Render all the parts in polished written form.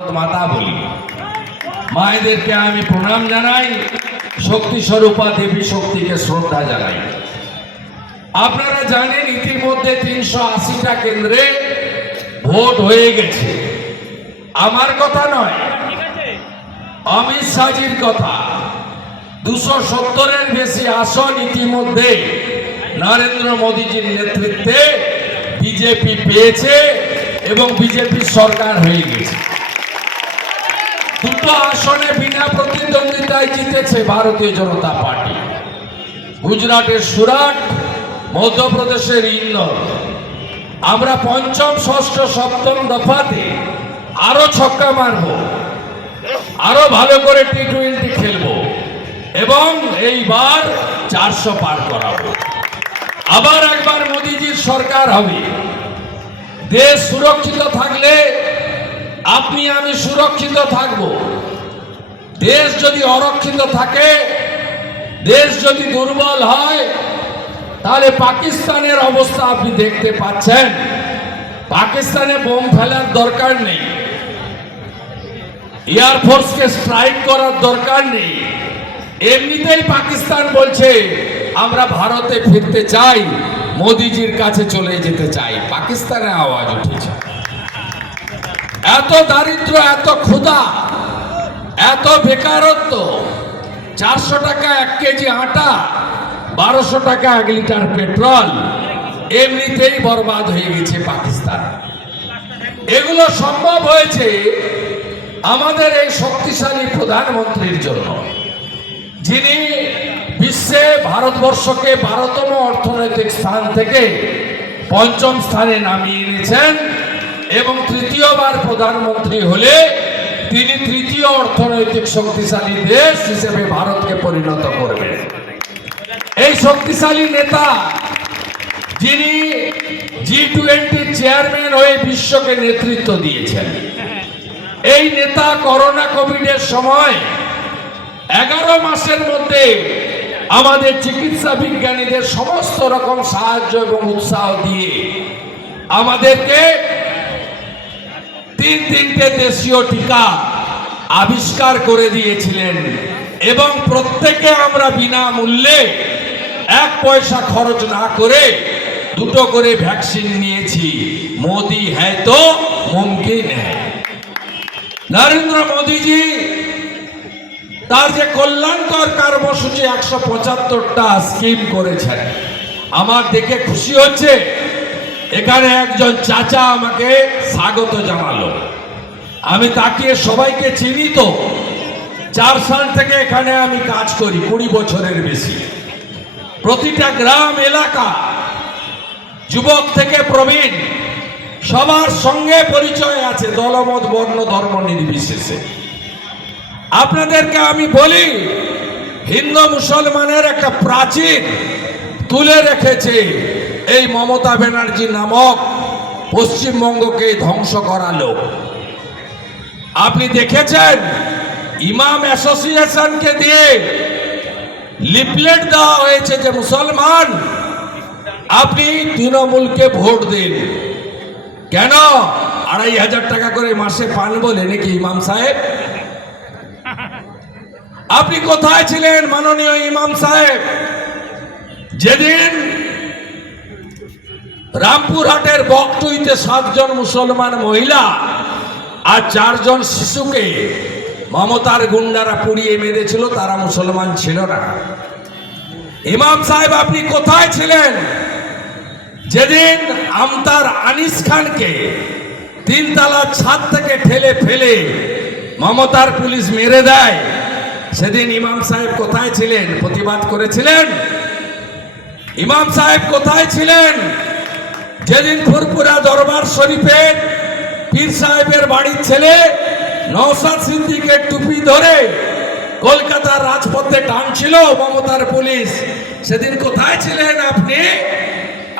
মাতা বলি, মায়েদেরকে আমি প্রণাম জানাই, শক্তি স্বরূপা দেবী শক্তিকে শ্রদ্ধা জানাই। আপনারা জানেন ইতিমধ্যে 380টা কেন্দ্রে ভোট হয়ে গেছে। আমার কথা নয়, অমিত শাহজির কথা। 270-এর বেশি আসন ইতিমধ্যে নরেন্দ্র মোদীজির নেতৃত্বে বিজেপি পেয়েছে এবং বিজেপির সরকার হয়ে গেছে। দুটো আসনে বিনা প্রতিদ্বন্দ্বিতায় জিতেছে ভারতীয় জনতা পার্টি। গুজরাটের সুরাট, মধ্যপ্রদেশের ইন্দোর। আমরা পঞ্চম, ষষ্ঠ, সপ্তম দফাতে আরো ছক্কা মারব, আরো ভালো করে টি-20 খেলবো এবং এইবার 400 পার করাবো। আবার একবার মোদীজির সরকার হবে। দেশ সুরক্ষিত থাকলে আপনি আমি সুরক্ষিত থাকব। দেশ যদি অরক্ষিত থাকে, দেশ যদি দুর্বল হয়, তাহলে পাকিস্তানের অবস্থা আপনি দেখতে পাচ্ছেন। পাকিস্তানে বোম ফেলার দরকার নেই, এয়ারফোর্সকে স্ট্রাইক করার দরকার নেই। এমনিতেই পাকিস্তান বলছে আমরা ভারতে ফিরতে চাই, মোদিজির কাছে চলে যেতে চাই। পাকিস্তানে আওয়াজ উঠেছে। এত দারিদ্র, এত ক্ষুধা, এত বেকারত্ব, 400 টাকা 1 কেজি আটা, 1200 টাকা 1 লিটার পেট্রোল, এমনিতেই বরবাদ হয়ে গেছে পাকিস্তান। এগুলো সম্ভব হয়েছে আমাদের এই শক্তিশালী প্রধানমন্ত্রীর জন্য, যিনি বিশ্বে ভারতবর্ষকে 12তম অর্থনৈতিক স্থান থেকে 5ম স্থানে নামিয়ে এনেছেন এবং তৃতীয়বার প্রধানমন্ত্রী হলে তিনি তৃতীয় অর্থনৈতিক শক্তিশালী দেশ হিসেবে ভারতকে পরিণত করবেন। এই শক্তিশালী নেতা, যিনি G20 চেয়ারম্যান হয়ে বিশ্বকে নেতৃত্ব দিয়েছেন, এই নেতা করোনা কোভিডের সময় 11 মাসের মধ্যে আমাদের চিকিৎসা বিজ্ঞানীদের সমস্ত রকম সাহায্য এবং উৎসাহ দিয়ে আমাদেরকে 3টে দেশীয় টিকা আবিষ্কার করে দিয়েছিলেন এবং প্রত্যেকে আমরা বিনামূল্যে 1 পয়সা খরচ না করে 2টো করে ভ্যাকসিন নিয়েছি। মোদি হ্যায় তো মুমকিন হ্যায়। নরেন্দ্র মোদীজি তার যে কল্যাণকর কর্মসূচি 175টা স্কিম করেছেন, আমার দেখে খুশি হচ্ছে। এখানে একজন চাচা আমাকে স্বাগত জানালো। আমি তাকিয়ে সবাইকে চিনি তো। 4 সাল থেকে এখানে আমি কাজ করি, 20 বছরের বেশি। প্রতিটা গ্রাম এলাকা, যুবক থেকে প্রবীণ, সবার সঙ্গে পরিচয় আছে, দলমত বর্ণ ধর্ম নির্বিশেষে। আপনাদেরকে আমি বলি, হিন্দু মুসলমানের একটা প্রাচীর তুলে রেখেছে এই মমতা ব্যানার্জি নামক পশ্চিমবঙ্গকে ধ্বংস করা লোক। আপনি দেখেছেন ইমাম অ্যাসোসিয়েশনকে দিয়ে লিফলেট দেওয়া হয়েছে যে মুসলমান আপনি তৃণমূলকে ভোট দিন। কেন? 2500 টাকা করে মাসে পান বলে নাকি ইমাম সাহেব? আপনি কোথায় ছিলেন মাননীয় ইমাম সাহেব, যেদিন রামপুরহাটের বকটুইতে 7 জন মুসলমান মহিলা আর 4 জন শিশুকে মমতার গুন্ডারা পুড়িয়ে মেরেছিল? তারা মুসলমান ছিল না। ইমাম সাহেব আপনি কোথায় ছিলেন যেদিন আমতার আনিস খানকে 3 তলার ছাদ থেকে ঠেলে ফেলে মমতার পুলিশ মেরে দেয়? সেদিন ইমাম সাহেব কোথায় ছিলেন? প্রতিবাদ করেছিলেন? ইমাম সাহেব কোথায় ছিলেন যেদিন ফুরপুরা দরবার শরীফের পীর সাহেবের বাড়ির ছেলে নওশাদ সিদ্দিকের টুপি ধরে কলকাতার রাজপথে টানছিল মমতার পুলিশ? সেদিন কোথায় ছিলেন আপনি?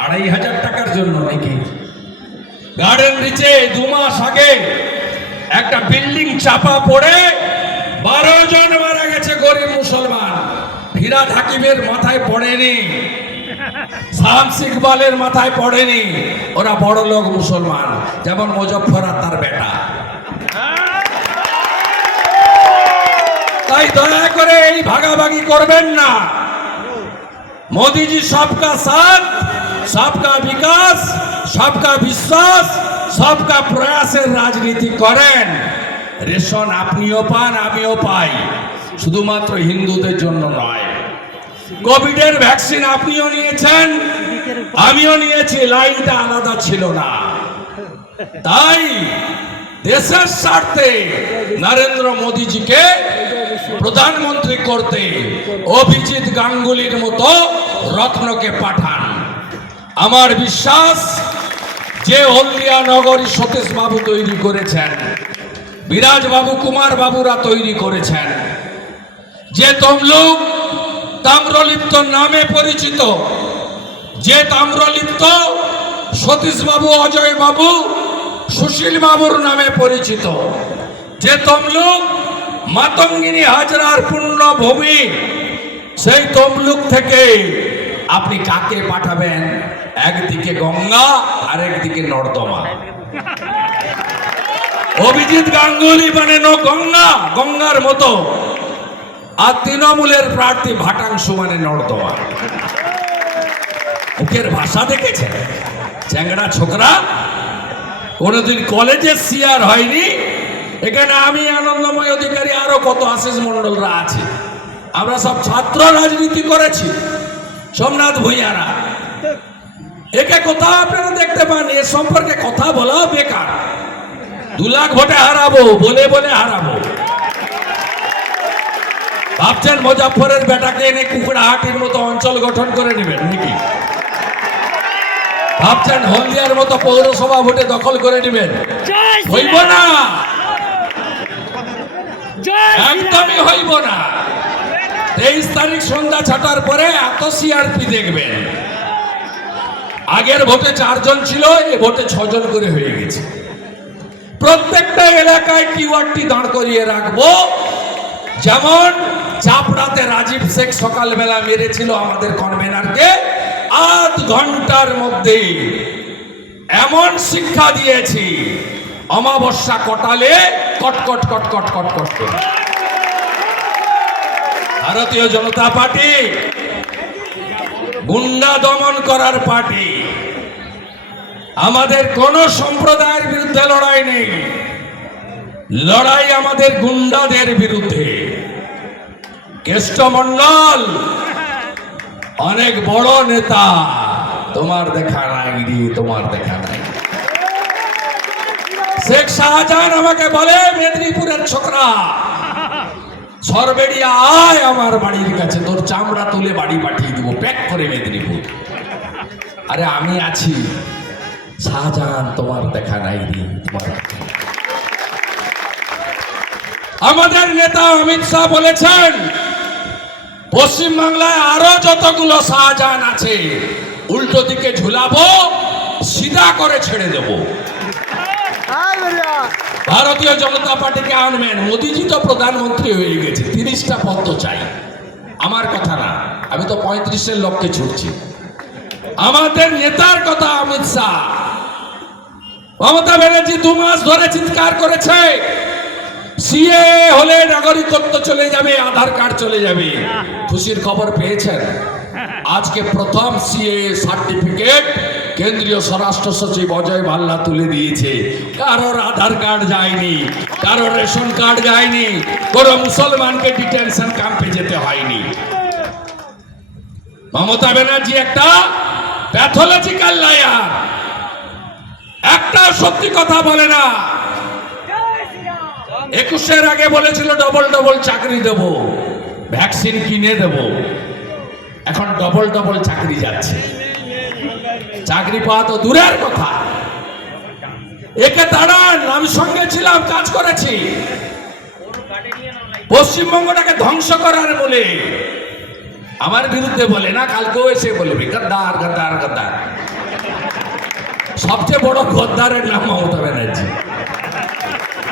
2500 টাকার জন্য নাকি? গার্ডেন রিচে 2 মাস আগে একটা বিল্ডিং চাপা পড়ে 12 জন মারা গেছে গরিব মুসলমান। ফিরাদ হাকিমের মাথায় পড়েনি, শামস ইকবালের মাথায় পড়েনি। ওরা বড় লোক মুসলমান, যেমন মুজফ্ফর আর তার বেটা। তাই দয়া করে এই ভাগাভাগি করবেন না। মোদিজি সবকা সাথ, সবকা বিকাশ, সবকা বিশ্বাস, সবকা প্রয়াসের রাজনীতি করেন। রেশন আপনিও পান, আমিও পাই, শুধুমাত্র হিন্দুদের জন্য নয়। কোভিডের ভ্যাকসিন আপনিও নিয়েছেন, আমিও নিয়েছি, লাইনটা আলাদা ছিল না। তাই দেশের স্বার্থে নরেন্দ্র মোদীজিকে প্রধানমন্ত্রী করতে অভিজিৎ গাঙ্গুলির মতো রত্নকে পাঠান। আমার বিশ্বাস যে হলদিয়া নগরী সতীশ বাবু তৈরি করেছেন, বিরাজ বাবু, কুমার বাবুরা তৈরি করেছেন, যে তমলুক তাম্রলিপ্ত নামে পরিচিত, যে তাম্রলিপ্ত সতীশ বাবু, অজয় বাবু, সুশীল বাবুর নামে পরিচিত, যে তমলুক মাতঙ্গিনী হাজরার পুণ্যভূমি, সেই তমলুক থেকে আপনি কাকে পাঠাবেন? একদিকে গঙ্গা আর একদিকে নর্দমা। অভিজিৎ গাঙ্গুলি মানে গঙ্গা, গঙ্গার মতো, আর তৃণমূলের প্রার্থী ভাটাংশু মানে নর্দমা। মুখের ভাষা দেখেছে চ্যাংড়া ছোকরা, কোনদিন কলেজে সিআর হয়নি। এখানে আমি, আনন্দময় অধিকারী, আরো কত আশিস মন্ডলরা আছে, আমরা সব ছাত্র রাজনীতি করেছি। সোমনাথ ভূঁইয়ারা, একে কোথাও আপনারা দেখতে পান? এর সম্পর্কে কথা বলা বেকার। 2 লাখ ভোটে হারাবো বলে বলে হারাবো। ভাবছেন মুজাফফরের বেটাকে এনে কুকুড়াহাটির মতো অঞ্চল গঠন করে নেবেন নাকি? ভাবছেন হলদিয়ার মতো পৌরসভা ভোটে দখল করে নেবেন? হইব না, একদমই হইব না। 23 তারিখ সন্ধ্যা 6টার পরে এত সিআরপি দেখবেন। আগের ভোটে 4 জন ছিল, এ ভোটে 6 জন করে হয়ে গেছে। প্রত্যেকটা এলাকায় কিওয়ার্ডটি দাঁড় করিয়ে রাখবো। যেমন চাপড়াতে রাজীব শেখ সকালবেলা মেরেছিল আমাদের কনভেনারকে, 8 ঘন্টার মধ্যে এমন শিক্ষা দিয়েছি, অমাবস্যা কটালে কটকট কটকট কটকট করে। ভারতীয় জনতা পার্টি গুন্ডা দমন করার পার্টি। আমাদের কোন সম্প্রদায়ের বিরুদ্ধে লড়াই নেই, লড়াই আমাদের গুন্ডাদের বিরুদ্ধে। কেষ্টমণ্ডল অনেক বড় নেতা, তোমার দেখা নাই রে, তোমার দেখা নাই। শেখ শাহজাহান আমাকে বলে, মেদিনীপুরের ছোকরা, সরবেড়িয়া আয় আমার বাড়ির কাছে, তোর চামড়া তুলে বাড়ি পাঠিয়ে দিব প্যাক করে মেদিনীপুর। আরে আমি আছি, শাহজাহান তোমার দেখা নাই রে, তোমার। আমাদের নেতা অমিত শাহ বলেছেন, পশ্চিমবাংলায় আরো যতগুলো শাহজাহান আছে উল্টো দিকে ঝুলাবো, সিধা করে ছেড়ে দেবো। ভারতীয় জনতা পার্টিকে আনবেন। মোদিজি তো প্রধানমন্ত্রী হয়ে গেছে, 30টা পদ তো চাই। আমার কথা না, আমি তো 35-এর লক্ষ্যে ছুটছি। আমাদের নেতার কথা অমিত শাহ। মমতা ব্যানার্জি 2 মাস ধরে চিৎকার করেছে, সিএ হলে নাগরিকত্ব চলে যাবে, আধার কার্ড চলে যাবে। খুশির খবর পেয়েছেন, আজকে প্রথম সিএ সার্টিফিকেট কেন্দ্রীয় স্বরাষ্ট্র সচিব অজয় ভাল্লা তুলে দিয়েছে। কারোর আধার কার্ড যায়নি, কারোর রেশন কার্ড যায়নি, কোনো মুসলমানকে ডিটেনশন ক্যাম্পে যেতে হয়নি। মমতা ব্যানার্জি একটা প্যাথোলজিক্যাল লায়ার, একটা সত্যি কথা বলে না। 21-এর আগে বলেছিল ডবল ডবল চাকরি দেব, ভ্যাকসিন কিনে দেব, এখন ডবল ডবল চাকরি যাচ্ছে। চাকরি পাওয়া তো দূরের কথা। একে দাঁড়ান, আমি সঙ্গে ছিলাম, কাজ করেছি। পশ্চিমবঙ্গটাকে ধ্বংস করার বলে আমার বিরুদ্ধে বলে না, কালকেও এসে বলবে গদ্দার গদ্দার গদ্দার। সবচেয়ে বড় গদ্দারের নাম মমতা ব্যানার্জি।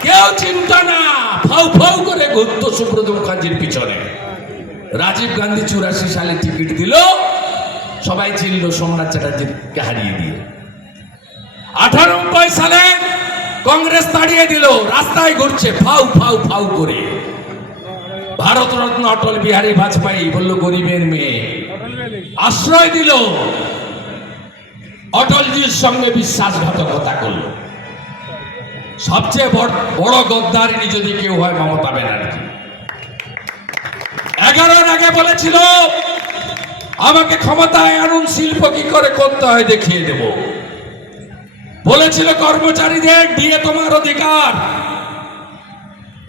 কেউ চিন্তা না, ফাউ ফাউ করে ঘুরত সুব্রত মুখার্জির পিছনে। রাজীব গান্ধী 84 সালে টিকিট দিল, সবাই চিনল সোমনাথ চ্যাটার্জিকে হারিয়ে দিয়ে। 98 সালে কংগ্রেস তাড়িয়ে দিল, রাস্তায় ঘুরছে ফাউ ফাউ ফাউ করে। ভারতরত্ন অটল বিহারী বাজপেয়ী বলল গরিবের মেয়ে, আশ্রয় দিল, অটলজির সঙ্গে বিশ্বাসঘাতকতা করল। সবচেয়ে বড় গদ্দারিনী যদি কেউ হয় মমতা ব্যানার্জি। 11-র আগে বলেছিল আমাকে ক্ষমতায় আনুন, শিল্প কি করে করতে হয় দেখিয়ে দেব। বলেছিল কর্মচারীদের ডিএ তোমার অধিকার।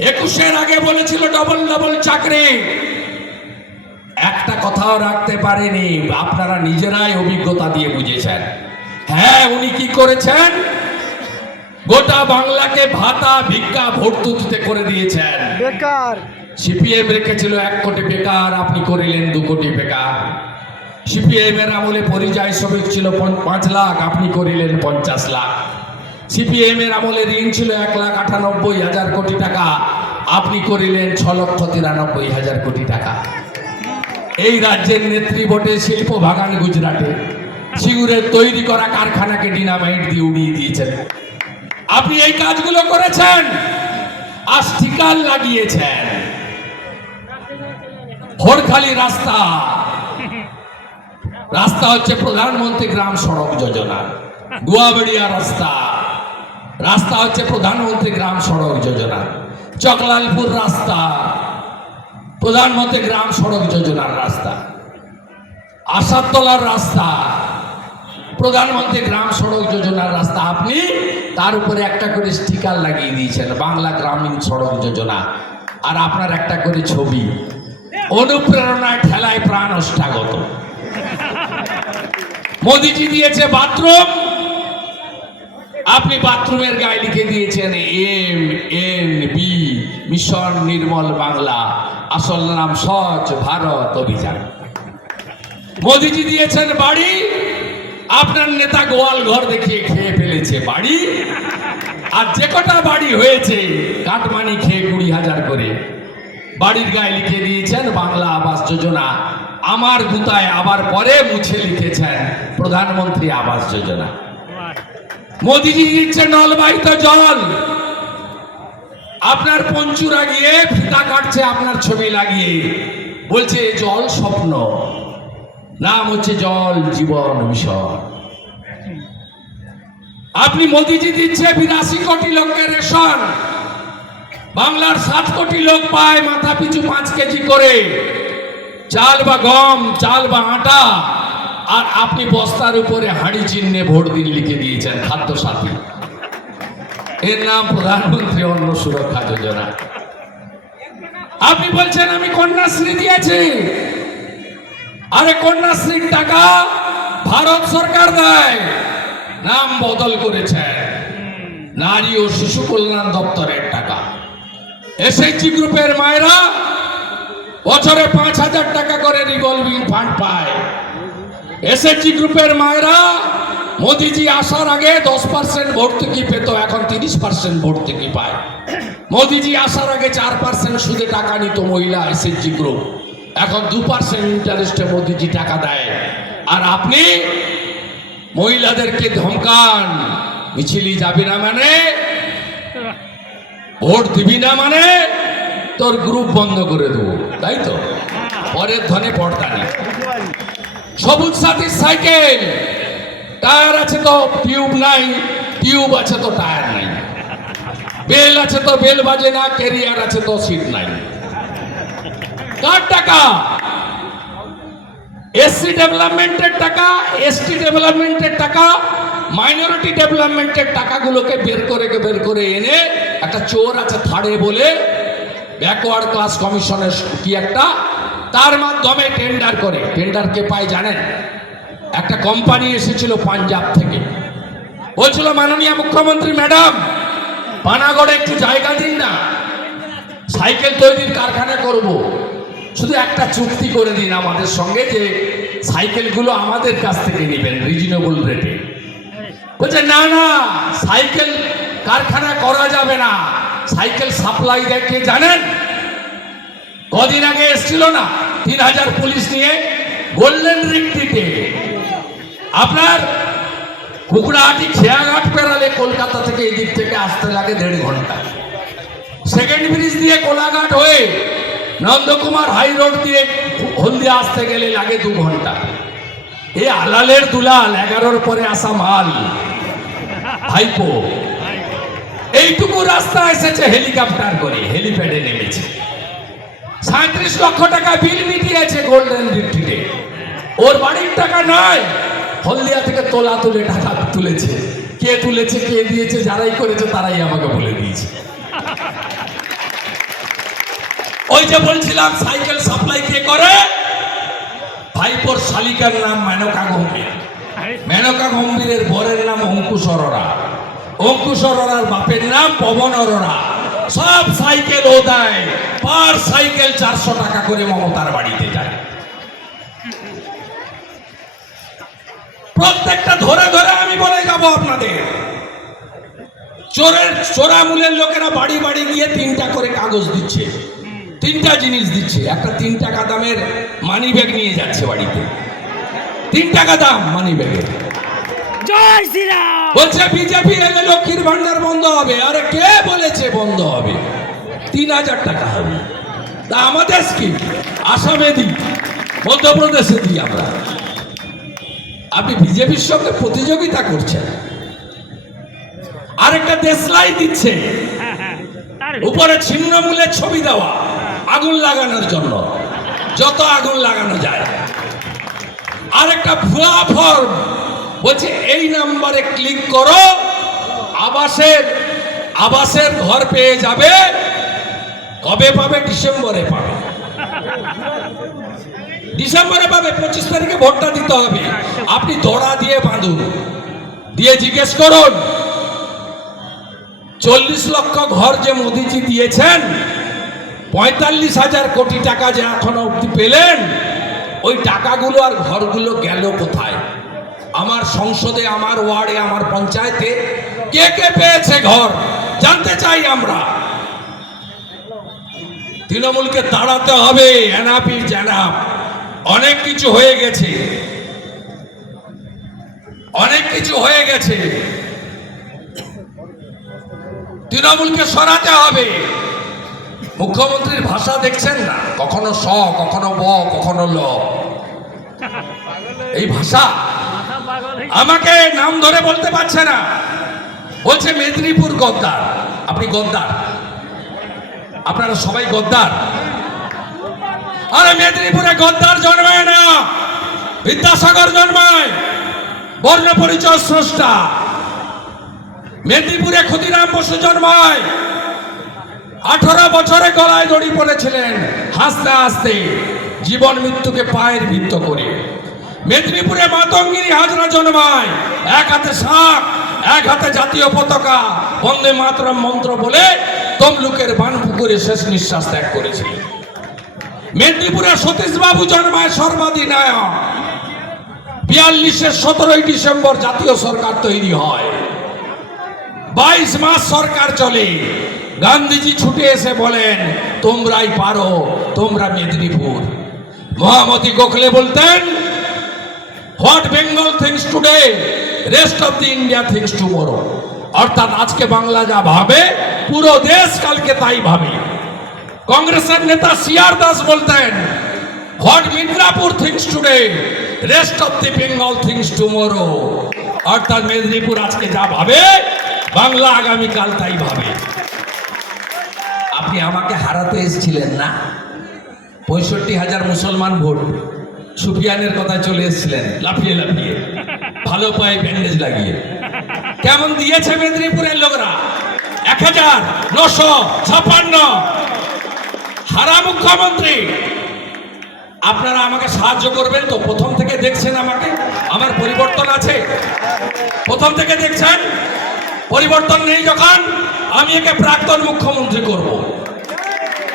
21-এর আগে বলেছিল ডবল ডবল চাকরি। একটা কথাও রাখতে পারেনি। আপনারা নিজেরাই অভিজ্ঞতা দিয়ে বুঝেছেন। হ্যাঁ, উনি কি করেছেন? গোটা বাংলাকে ভাতা ভিক্ষা ভর্তুকিতে করে দিয়েছেন। বেকার সিপিএম রেখেছিল 1 কোটি বেকার, আপনি করিলেন 2 কোটি বেকার। সিপিএম এর আমলে পরিযায়ী শ্রমিক ছিল 5 লাখ, আপনি করিলেন 50 লাখ। সিপিএম এর আমলে ঋণ ছিল 1,98,000 কোটি টাকা, আপনি করিলেন 6,93,000 কোটি টাকা। এই রাজ্যের নেত্রী ভোটে শিল্প বাগান গুজরাটে, সিঙ্গুরের তৈরি করা কারখানাকে ডিনামাইট দিয়ে উড়িয়ে দিয়েছেন। আপনি এই কাজগুলো করেছেন, আস্তিকাল লাগিয়েছেন। ভোরখালি রাস্তা রাস্তা হচ্ছে প্রধানমন্ত্রী গ্রাম সড়ক যোজনা। গুয়াবেড়িয়া রাস্তা রাস্তা হচ্ছে প্রধানমন্ত্রী গ্রাম সড়ক যোজনা। চকলালপুর রাস্তা প্রধানমন্ত্রী গ্রাম সড়ক যোজনার রাস্তা। আশাতলার রাস্তা প্রধানমন্ত্রী গ্রাম সড়ক যোজনার রাস্তা। আপনি তার উপরে একটা করে স্টিকার লাগিয়ে দিয়েছেন, বাংলা গ্রামীণ সড়ক যোজনা। আর আপনার একটা করে ছবি, অনুপ্রেরণায় ঠেলায় প্রাণ অষ্টাগত। মোদিজি দিয়েছে বাথরুম, আপনি বাথরুমের গায়ে লিখে দিয়েছেন MNB, মিশন নির্মল বাংলা, আসল নাম স্বচ্ছ ভারত অভিযান। মোদিজি দিয়েছেন বাড়ি, আপনার নেতা গোয়াল ঘর দেখিয়ে খেয়ে ফেলেছে বাড়ি। আর যে কটা বাড়ি হয়েছে কাটমানি খেয়ে 20,000 করে বাড়ির গায়ে লিখে দিয়েছেন বাংলা আবাস যোজনা। আমার গুতায় আবার পরে মুছে লিখেছেন প্রধানমন্ত্রী আবাস যোজনা। মোদিজি দিচ্ছে নলবাহিত জল, আপনার পঞ্চুরা গিয়ে ফিতা কাটছে আপনার ছবি লাগিয়ে, বলছে জল স্বপ্ন, নাম হচ্ছে জল জীবন মিশন। আপনি মোদিজি দিচ্ছে 82 কোটি লোকের রেশন, বাংলার 7 কোটি লোক পায় মাথা পিছু 5 কেজি করে চাল বা গম, চাল বা আটা। আর আপনি বস্তার উপরে হাঁড়ি চিহ্নে ভোট দিন লিখে দিয়েছেন খাদ্য সাথী। এর নাম প্রধানমন্ত্রী অন্ন সুরক্ষা যোজনা। আপনি বলছেন আমি কন্যাশ্রী দিয়েছি, আরে কন্যাশ্রীর টাকা ভারত সরকার দেয়, নাম বদল করেছেন নারী ও শিশু কল্যাণ দপ্তরের টাকা। এসএইচজি গ্রুপের মায়েরা বছরে 5,000 টাকা করে রিভলভিং ফান্ড পায়। এসএইচজি গ্রুপের মায়েরা মোদিজি আসার আগে 10% ভর্তুকি পেত, এখন 30% ভর্তুকি পায়। মোদিজি আসার আগে 4% সুদে টাকা নিত মহিলা এসএইচজি গ্রুপ, এখন 2% ইন্টারেস্টে মোদিজি টাকা দেয়। আর আপনি মহিলাদেরকে ধমকান, মিছিলি যাবি না মানে, ভোট দিবি না মানে তোর গ্রুপ বন্ধ করে দেবো, তাই তো? পরের ধনে পর্দা নেই। সবুজ সাথীর সাইকেল, টায়ার আছে তো টিউব নাই, টিউব আছে তো টায়ার নাই, বেল আছে তো বেল বাজে না, ক্যারিয়ার আছে তো সিট নাই। কার টাকা? এসসি ডেভেলপমেন্টের টাকা, এসটি ডেভেলপমেন্টের টাকা, মাইনরিটি ডেভেলপমেন্টের টাকাগুলোকে বের করে এনে একটা চোর আছে থাড়ে বলে ব্যাকওয়ার্ড ক্লাস কমিশনের কি একটা, তার মাধ্যমে টেন্ডার করে। টেন্ডার কে পায় জানেন? একটা কোম্পানি এসেছিল পাঞ্জাব থেকে, বলছিল মাননীয় মুখ্যমন্ত্রী ম্যাডাম পানাগড়ে একটু জায়গা দিন না, সাইকেল তৈরির কারখানা করব, শুধু একটা চুক্তি করে দিন আমাদের সঙ্গে যে সাইকেলগুলো আমাদের কাছ থেকে নেবেন রিজনেবল রেটে। বলছে না না, সাইকেল কারখানা করা যাবে না, সাইকেল সাপ্লাই দেয় কে জানেন? কদিন আগে এসেছিল না 3,000 পুলিশ নিয়ে গোল্ডেন রিং দিতে। আপনার কুকুড়াহাটি খেয়াঘাট পেরালে কলকাতা থেকে এই দিক থেকে আসতে লাগে 1.5 ঘন্টা। সেকেন্ড ব্রিজ দিয়ে কোলাঘাট হয়ে নন্দকুমার হাই রোড দিয়ে হলদিয়া আসতে গেলে লাগে 2 ঘন্টা। এই আলালের দুলাল 11-র পরে আসা মাল ভাইপো এইটুকু রাস্তা এসেছে হেলিকপ্টার করে, হেলিপ্যাডে নেমেছে। 37 লক্ষ টাকা বিল মিটিয়েছে গোল্ডেন রিট্রিটে। ওর বাড়ির টাকা নয়, হলদিয়া থেকে তোলা তুলে টাকা তুলেছে। কে তুলেছে, কে দিয়েছে, যারাই করেছে তারাই আমাকে বলে দিয়েছে। ওই যে বলছিলাম সাইকেল সাপ্লাই কে করে, ভাইপোর শালিকার নাম মেনকা গম্ভীর। মেনকা গম্ভীরের বরের নাম অঙ্কুশ অরোরা। অঙ্কুশ অরোরার বাপের নাম পবন অরোরা। সব সাইকেল ও দেয়, পার সাইকেল 400 টাকা করে মমতার বাড়িতে যায়। প্রত্যেকটা ধরে ধরে আমি বলে যাব আপনাদের। চোরামূলের লোকেরা বাড়ি বাড়ি গিয়ে 3টা করে কাগজ দিচ্ছে, 3টা জিনিস দিচ্ছে। একটা 3 টাকা দামের মানি ব্যাগ নিয়ে যাচ্ছে বাড়িতে, 3 টাকা দাম মানি ব্যাগের। জয় শ্রীরাম। বলছে বিজেপি এলে লক্ষ্মীর ভান্ডার বন্ধ হবে। আরে কে বলেছে বন্ধ হবে? 3000 টাকা হবে। তা আমাদের স্কিম আসামে দিই, মধ্যপ্রদেশে দিই আমরা। আপনি বিজেপির সঙ্গে প্রতিযোগিতা করছেন। আরেকটা দেশলাই দিচ্ছে, উপরে ছিন্নমূলের ছবি দেওয়া, আগুন লাগানোর জন্য, যত আগুন লাগানো যায়। আরেকটা ভুয়া ফর্ম বলছে এই নাম্বারে ক্লিক করো, আবাসের ঘর পেয়ে যাবে। কবে পাবে? ডিসেম্বরে পাবে। ডিসেম্বরে পাবে। 25 তারিখে ভোটটা দিতে হবে। আপনি দড়া দিয়ে বাঁধুন, দিয়ে জিজ্ঞেস করুন 40 লক্ষ ঘর যে মোদিজি দিয়েছেন, 45,000 কোটি টাকা যে এখনো অব্দি পেলেন, ওই টাকাগুলো আর ঘরগুলো গেল কোথায়? আমার সংসদে, আমার ওয়ার্ডে, আমার পঞ্চায়েতে কে কে পেয়েছে ঘর জানতে চাই আমরা। তৃণমূলকে দাঁড়াতে হবে। Enough is enough. অনেক কিছু হয়ে গেছে, অনেক কিছু হয়ে গেছে। তৃণমূলকে সরাতে হবে। মুখ্যমন্ত্রীর ভাষা দেখছেন না, কখনো স, কখনো ব, কখনো ল। এই ভাষা আমাকে নাম ধরে বলতে পারছে না। বলছে মেদিনীপুর গদ্দার। আপনি গদ্দার, আপনারা সবাই গদ্দার। আরে মেদিনীপুরে গদ্দার জন্মায় না, বিদ্যাসাগর জন্মায়, বর্ণ পরিচয় স্রষ্টা। মেদিনীপুরে ক্ষুদিরাম বসু জন্মায়, 18 বছরে গলায় দড়ি পড়েছিলেন, হাসতে হাসতে জীবন মৃত্যুকে পায়ের ভিত্ত করে। মেদিনীপুরে মাতঙ্গিনী হাজরা জন্মায়, এক হাতে শাঁখ, এক হাতে জাতীয় পতাকা, বন্দে মাতরম মন্ত্র বলে তমলুকের বানপুকুরে শেষ নিঃশ্বাস ত্যাগ করেছিলেন। মেদিনীপুরে সতীশ বাবু জন্মায় সর্বাধিনায়ক। 42-এর 17ই ডিসেম্বর জাতীয় সরকার তৈরি হয়। 22 মাস সরকার চলে। গান্ধীজি ছুটে এসে বলেন তোমরাই পারো, তোমরা মেদিনীপুর। মহামতি গোখলে বলতেন what Bengal things today, rest of the India things tomorrow. অর্থাৎ আজকে বাংলা যা ভাবে, পুরো দেশ কালকে তাই ভাবে। কংগ্রেসের নেতা সিআর দাস বলতেন what Midnapore things today, rest of the Bengal things tomorrow. অর্থাৎ মেদিনীপুর আজকে যা ভাবে, বাংলা আগামীকাল তাই ভাবে। আপনি আমাকে হারাতে এসেছিলেন না? 65,000 মুসলমান ভোট, সুফিয়ানের কথায় চলে এসেছিলেন লাফিয়ে লাফিয়ে, ভালো পায়ে ব্যান্ডেজ লাগিয়ে। কেমন দিয়েছে মেদিনীপুরের লোকরা? 1956। হারা মুখ্যমন্ত্রী। আপনারা আমাকে সাহায্য করবেন তো? প্রথম থেকে দেখছেন আমাকে, আমার পরিবর্তন আছে? প্রথম থেকে দেখছেন? পরিবর্তন নেই যখন আমি একে প্রাক্তন মুখ্যমন্ত্রী করব।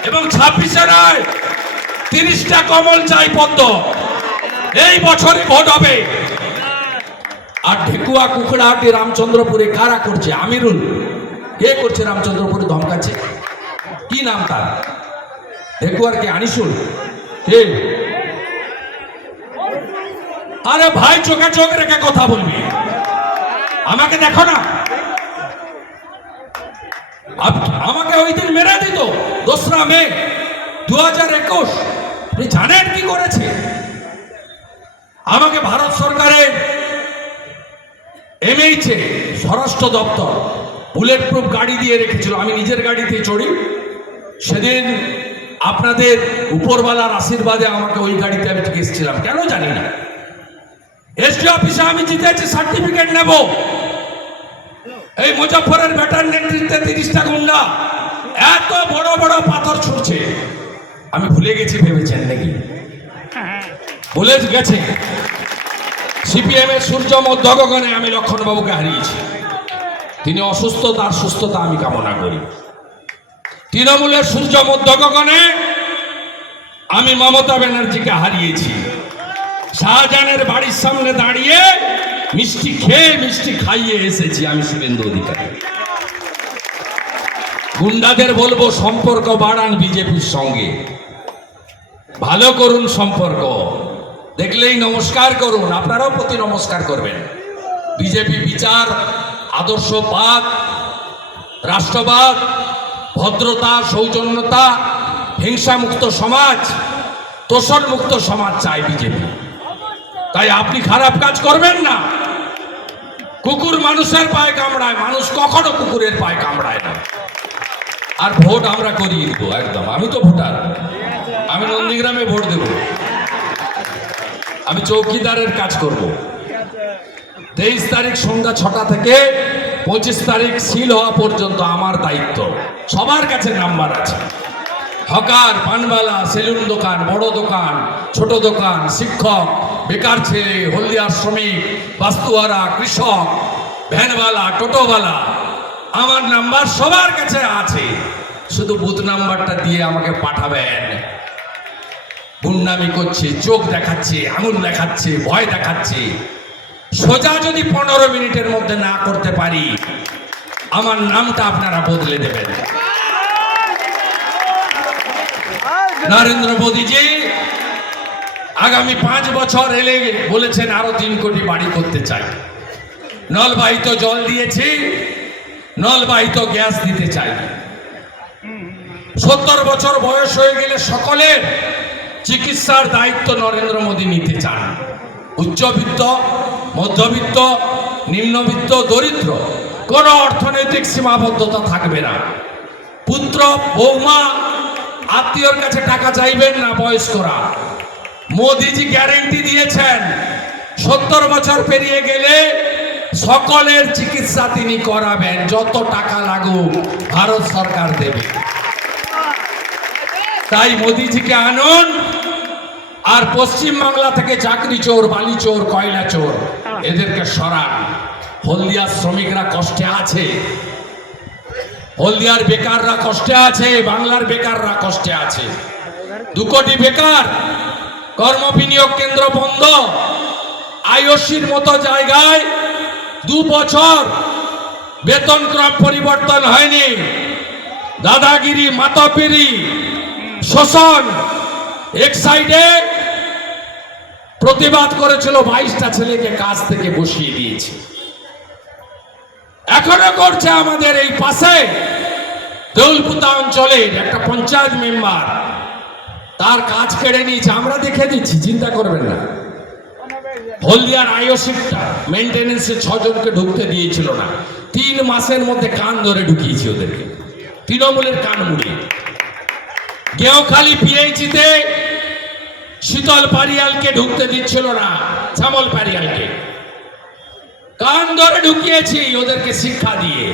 এবং 26-এ নয়, 30টা কমল চাই পদ্ম। এই বছরে ভোট হবে। আর ঢেকুয়া কুকড়াহাটি রামচন্দ্রপুরে কারা করছে? আমিরুল কে করছে? রামচন্দ্রপুরে ধমকাচ্ছে। কি নাম তার? ঢেকুয়ার কে? আনিসুল কে? আরে ভাই, চোখে চোখ রেখে কথা বলবি। আমাকে দেখো না, আমাকে ওই দিন মেরে দিত 2রা মে। 2021 আপনি জানেন কি করেছে? আমাকে ভারত সরকারের এমএইচে স্বরাষ্ট্র দপ্তর বুলেট প্রুফ গাড়ি দিয়ে রেখেছিল। আমি নিজের গাড়িতে চড়ি। সেদিন আপনাদের উপরওয়ালার আশীর্বাদে আমাকে ওই গাড়িতে আমি ঠিক এসেছিলাম, কেন জানি না। এসডি অফিসে আমি জিতেছি, সার্টিফিকেট নেব। এই মুজফ্ফরের বেটার নেতৃত্বে 30টা গুন্ডা এত বড় বড় পাথর ছুটছে, আমি ভুলে গেছি ভেবেছেন নাকি? ভুলে গেছে। সিপিএম এর সূর্য মধ্যগগনে আমি লক্ষণবাবুকে হারিয়েছি। তিনি অসুস্থ, তার সুস্থতা আমি কামনা করি। তৃণমূলের সূর্য মধ্যগগনে আমি মমতা ব্যানার্জিকে হারিয়েছি। শাহজাহানের বাড়ির সামনে দাঁড়িয়ে মিষ্টি খেয়ে মিষ্টি খাইয়ে এসেছি আমি শুভেন্দু অধিকারী। গুন্ডাদের বলবো সম্পর্ক বাড়ান বিজেপির সঙ্গে, ভালো করুন সম্পর্ক, দেখলেই নমস্কার করুন, আপনারাও প্রতি নমস্কার করবেন। বিজেপি বিচার, আদর্শবাদ, রাষ্ট্রবাদ, ভদ্রতা, সৌজন্যতা, হিংসামুক্ত সমাজ, তোষণমুক্ত সমাজ চায় বিজেপি। তাই আপনি খারাপ কাজ করবেন না। কুকুর মানুষের পায়ে কামড়ায়, মানুষ কখনো কুকুরের পায়ে কামড়ায় না। আর ভোট আমরা করিয়ে দেবো একদম। আমি তো ভোটার, আমি নন্দীগ্রামে ভোট দেব। আমি চৌকিদারের কাজ করব। 23 তারিখ সন্ধ্যা 6টা থেকে 25 তারিখ সিল হওয়া পর্যন্ত আমার দায়িত্ব। সবার কাছে নাম্বার আছে। হকার, পানবালা, সেলুন দোকান, বড় দোকান, ছোট দোকান, শিক্ষক, বেকার ছেলে, হলদিয়ার শ্রমিক, বাস্তুয়ারা, কৃষক, ভ্যানওয়ালা, টোটোওয়ালা, আমার নাম্বার সবার কাছে আছে। শুধু বুথ নাম্বারটা দিয়ে আমাকে পাঠাবেন। গুন্ডামি করছে, চোখ দেখাচ্ছে, আঙুল দেখাচ্ছে, ভয় দেখাচ্ছে, সোজা যদি 15 মিনিটের মধ্যে না করতে পারি, আমার নামটা আপনারা বদলে দেবেন। নরেন্দ্র মোদীজি আগামী 5 বছর এলে বলেছেন আরো 3 কোটি বাড়ি করতে চাই। নলবাহিত জল দিয়েছি, নলবাহিত গ্যাস দিতে চাই। 70 বছর বয়স হয়ে গেলে সকলের চিকিৎসার দায়িত্ব নরেন্দ্র মোদী নিতে চান। উচ্চবিত্ত, মধ্যবিত্ত, নিম্নবিত্ত, দরিদ্র, কোনো অর্থনৈতিক সীমাবদ্ধতা থাকবে না। পুত্র, বৌমা, আত্মীয়র কাছে টাকা চাইবেন না বয়স্করা। মোদীজি গ্যারেন্টি দিয়েছেন 70 বছর পেরিয়ে গেলে সকলের চিকিৎসা তিনি করাবেন, যত টাকা লাগুক ভারত সরকার দেবে। তাই মোদীজিকে আনুন, আর পশ্চিম বাংলা থেকে চাকরি চোর, বালি চোর, কয়লা চোর এদেরকে সরান। হলদিয়ার শ্রমিকরা কষ্টে আছে, হলদিয়ার বেকাররা কষ্টে আছে, বাংলার বেকাররা কষ্টে আছে। 2 কোটি বেকার, কর্ম বিনিয়োগ কেন্দ্র বন্ধ, আইওসির মতো জায়গায় 2 বছর বেতন ক্রম পরিবর্তন হয়নি। দাদাগিরি, মাতব্বরি, শোষণ এক সাইডে প্রতিবাদ করেছিল, 22টা ছেলেকে কাজ থেকে বসিয়ে দিয়েছে। এখনো করছে আমাদের এই পাশে দেউলপুতা অঞ্চলের একটা পঞ্চায়েত মেম্বার, তার কাজ কেড়ে নিয়েছে। আমরা দেখে দিচ্ছি, চিন্তা করবেন না। হলদিয়ার আইওসিটা মেনটেনেন্সে 6 জনকে ঢুকতে দিয়েছিল না, 3 মাসের মধ্যে কান ধরে ঢুকিয়েছে ওদেরকে, তৃণমূলের কান মুড়ে। গেওখালি পিএইচিতে শীতল পারিয়ালকে ঢুকতে দিচ্ছিল না, শ্যামল পারিয়ালকে কান ধরে ঢুকিয়েছি ওদেরকে শিক্ষা দিয়ে।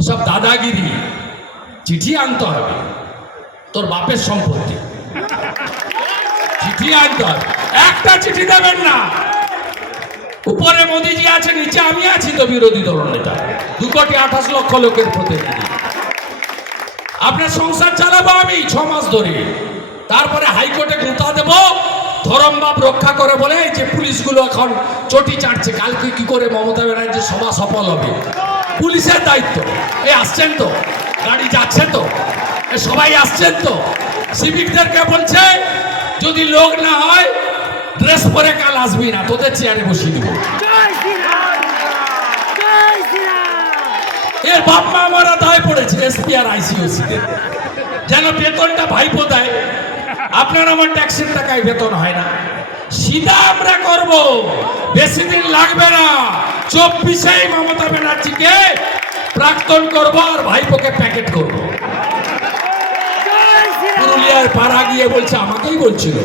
এসব দাদাগিরি। চিঠি আনতে হবে, তোর বাপের সম্পত্তি চিঠি আনতে হবে। একটা চিঠি দেবেন না। উপরে মোদীজি আছে, নিচে আমি আছি তো বিরোধী দল নেতা, 2 কোটি 28 লক্ষ লোকের প্রতিনিধি। আপনার সংসার চালাবো আমি 6 মাস ধরে, তারপরে হাইকোর্টে গুঁতা দেবো ধরমবাব রক্ষা করে বলে যে পুলিশগুলো এখন চটি চাটছে। কালকে কি করে মমতা ব্যানার্জির সভা সফল হবে, পুলিশের দায়িত্ব। এই আসছেন তো, গাড়ি যাচ্ছে তো, সবাই আসছেন তো। সিভিকদেরকে বলছে যদি লোক না হয় ড্রেস পরে কাল আসবি না, তোদের চেয়ারে বসিয়ে দিব। এর বাপ মা মারা দায় পড়েছে এসপি আর আইসিওসি দের। যেন বেতনটা ভাইপো দেয়। আপনার আমার ট্যাক্সের টাকায় বেতন হয় না। সিধা আমরা করব, বেশি দিন লাগবে না। 24-এ মমতা ব্যানার্জিকে প্রাক্তন করব আর ভাইপোকে প্যাকেট করব। জয় শ্রীরাম পুরুলিয়ার পাড়া গিয়ে বলছে, আমাকেই বলছিল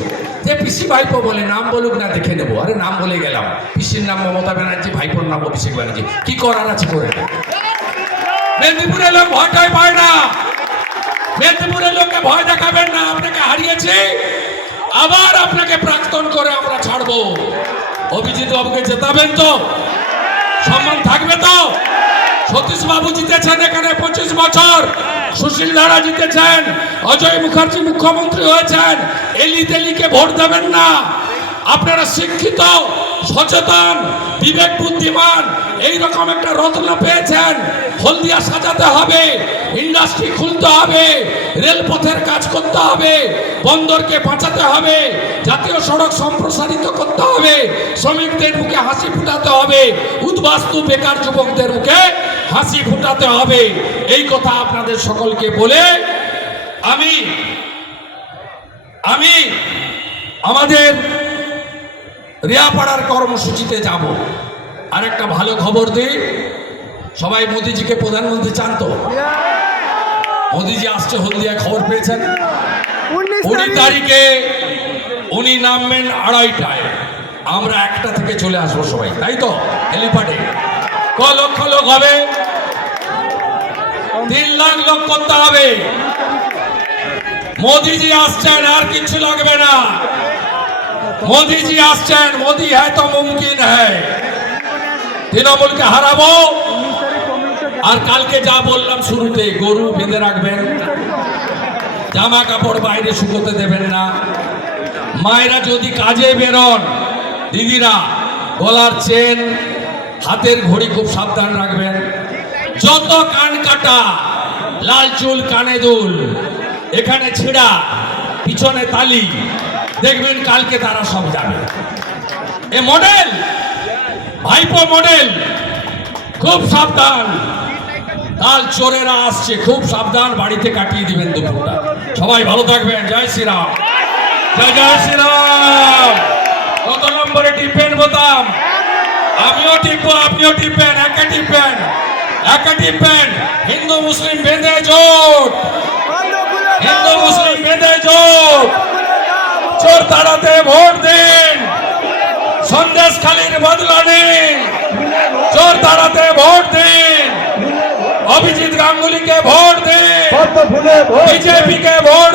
যে পিসি ভাইপো বলে, নাম বলুক না দেখে নেবো। আরে নাম বলে গেলাম, পিসির নাম মমতা ব্যানার্জি, ভাইপোর নাম অভিষেক ব্যানার্জি, কি করার আছে করে নেব। মেদিনীপুরের লোক ভয়টাই পায় না। মেদিনীপুরের লোককে ভয় দেখাবেন না। আপনাকে হারিয়েছি, আবার আপনাকে প্রাক্তন করে আমরা ছাড়বো। অভিজিৎ বাবুকে জেতাবেন তো? সম্মান থাকবে তো? সতীশ বাবু জিতেছেন এখানে 25 বছর, সুশীল ধারা জিতেছেন, অজয় মুখার্জি মুখ্যমন্ত্রী হয়েছেন। এলি তেলিকে ভোট দেবেন না। আপনারা শিক্ষিত, সচেতন, বিবেক বুদ্ধিমান, এইরকম একটা রত্ন পেয়েছেন। হলদিয়া সাজাতে হবে, ইন্ডাস্ট্রি খুলতে হবে, রেলপথের কাজ করতে হবে, বন্দরকে বাঁচাতে হবে, জাতীয় সড়ক সম্প্রসারিত করতে হবে, শ্রমিকদের মুখে হাসি ফুটাতে হবে, উদ্বাস্তু বেকার যুবকদের মুখে হাসি ফুটাতে হবে। এই কথা আপনাদের সকলকে বলে আমি আমাদের রিয়াপাড়ার কর্মসূচিতে যাব। আর একটা ভালো খবর দিই, সবাই মোদিজিকে প্রধানমন্ত্রী চান তো? মোদিজি আসছে হলদিয়ায়, খবর পেয়েছেন? 19 তারিখে উনি নামবেন 2:30টায়, আমরা 1টা থেকে চলে আসবো সবাই, তাই তো? হেলিপ্যাডে লক্ষ লোক হবে, 3 লাখ লোক করতে হবে। মোদিজি আসছেন, আর কিছু লাগবে না। মোদিজি আসছেন, মোদি হ্যায় তো মুমকিন হ্যায়। তৃণমূলকে হারাবো। আর কালকে যা বললাম শুরুতে, গরু বেঁধে রাখবেন, জামা কাপড় বাইরে শুকোতে দেবেন না। মায়েরা যদি কাজে বেরোন, দিদিরা গলার চেন, হাতের ঘড়ি খুব সাবধান রাখবেন। যত কান কাটা, লাল চুল, কানে দুল, এখানে ছিঁড়া, পিছনে তালি, দেখবেন কালকে তারা সব যাবে। এ মডেল, ভাইপো মডেল, খুব সাবধান। কাল চোরেরা আসছে, খুব সাবধান, বাড়িতে কাটিয়ে দিবেন দুপুরটা। সবাই ভালো থাকবেন। জয় শ্রীরাম, জয় জয় শ্রীরাম। কত নম্বরে টিপেন বোতাম? আমিও টিপবো, আপনিও টিপবেন, একে টিপবেন, একে টিপবেন। হিন্দু মুসলিম বেঁধে জোট, হিন্দু মুসলিম বেঁধে জোট। চোর তাড়াতে ভোট দিন, সন্দেশখালীর বদলা নিন। চোর তাড়াতে ভোট দিন, অভিজিৎ গাঙ্গুলিকে ভোট দিন, বিজেপিকে ভোট